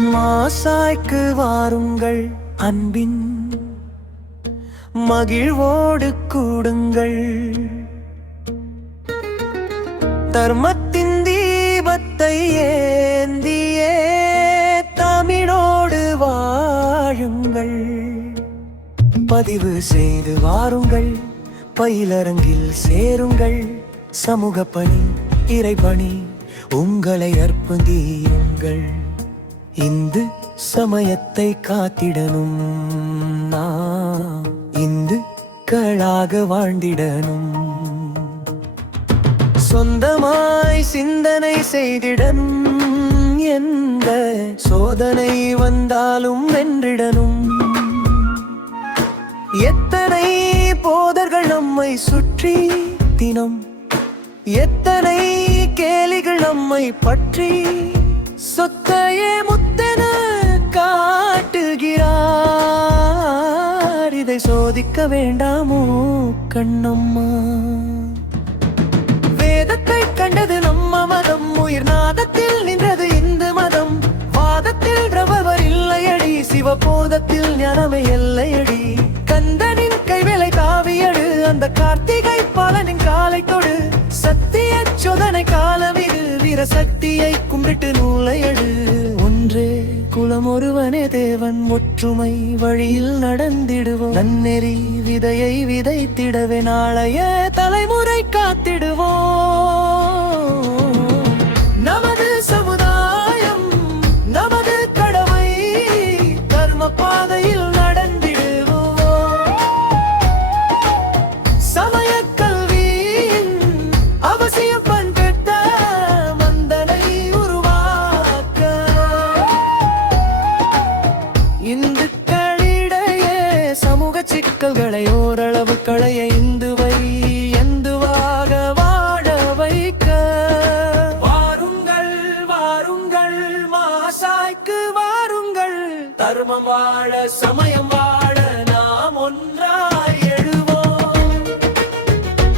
மாசாய்க்கு வாருங்கள் அன்பின் மகிழ்வோடு கூடுங்கள். தர்மத்தின் தீபத்தை ஏந்தியே தமிழோடு வாழுங்கள். பதிவு செய்து வாருங்கள், பயிலரங்கில் சேருங்கள். சமூக பணி, இறைபணி உங்களை அர்ப்பணியுங்கள். இந்து சமயத்தை காத்திடணும், நாம் இந்துக்களாக வாழ்ந்திடணும். சொந்தமாய் சிந்தனை செய்திடணும், எந்த சோதனை வந்தாலும் வென்றிடணும். எத்தனை போதர்கள் நம்மை சுற்றி தினம், எத்தனை கேலிகள் நம்மை பற்றி சொத்தையே முத்தென காட்டுகிறார். இதை சோதிக்க வேண்டாமோ கண்ணம்மா? வேதத்தை கண்டது நம்ம மதம், உயிர் நாதத்தில் நின்றது இந்து மதம். வாதத்தில் ரவர் இல்லையடி, சிவபோதத்தில் ஞானமே எல்லையடி. கந்தனின் கைவேலை தாவியடு, அந்த கார்த்திகை பாலனின் காலை தொடு. சத்திய சோதனை காலம் இது, வீர சக்தியை கும்பிட்டு நூலையடு. ஒன்றே குலம் ஒருவனே தேவன், ஒற்றுமை வழியில் நடந்திடுவோம். நன்னெறி விதையை விதைத்திடவே நாளைய தலைமுறை காத்திடுவோம். நமது சமுதாயம் நமது கடமை, தர்ம பாதையில் நடந்திடுவோம். சமய கல்வியின் அவசியம் பண்பெற்ற மந்தனை உருவாக்க. இந்துக்களிடையே சமூக சிக்கல்களை ஓரளவு களைய, இந்துவை இந்துவாக வாழ வைக்க. வாருங்கள் வாருங்கள் மாசாய்க்கு வாருங்கள். தர்மம் வாழ, சமயம் வாழ நாம் ஒன்றா